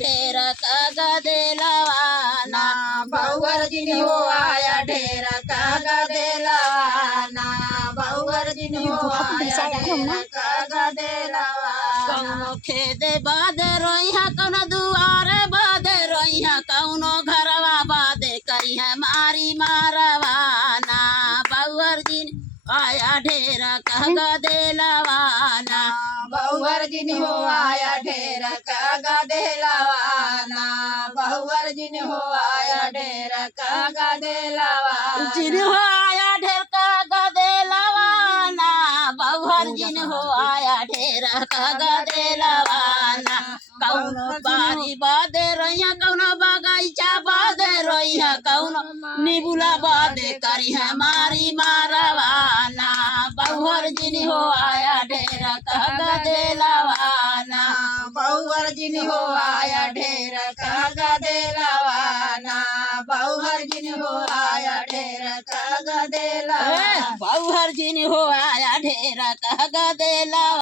ढेर का गदेलवाना बहुवर जिन हो आया ढेर का गदेलवाना बहुवर जिन हो आया ढेर का गदेलवाना कौनो खेदे बाद रोइहा कौनो दुआरे बाद रोइहा कौनो घरवा बादे करिहा मारी मारवाना बहुवर जिन आया ढेर का गदेलवाना बहुवर जिन हो आया ढेर का गदेलवाना बहुवर जिन हो आया ढेर का गदेलवाना जिन हो आया ढेर का गदेलवाना बहुवर जिन हो आया ढेर का गदेलवाना कौनो बारी बादे रोइहा कौनो बगीचा बादे रोइहा कौनो निबुला बादे करिहा मारी मारवाना बहुवर जिन हो आया ढेर का गदेलवाना बहुवर जिन हो आया ढेर का गदेलवाना बहुवर जिन हो आया ढेर का गदेलवाना बहुवर जिन हो आया ढेर का गदेलवाना।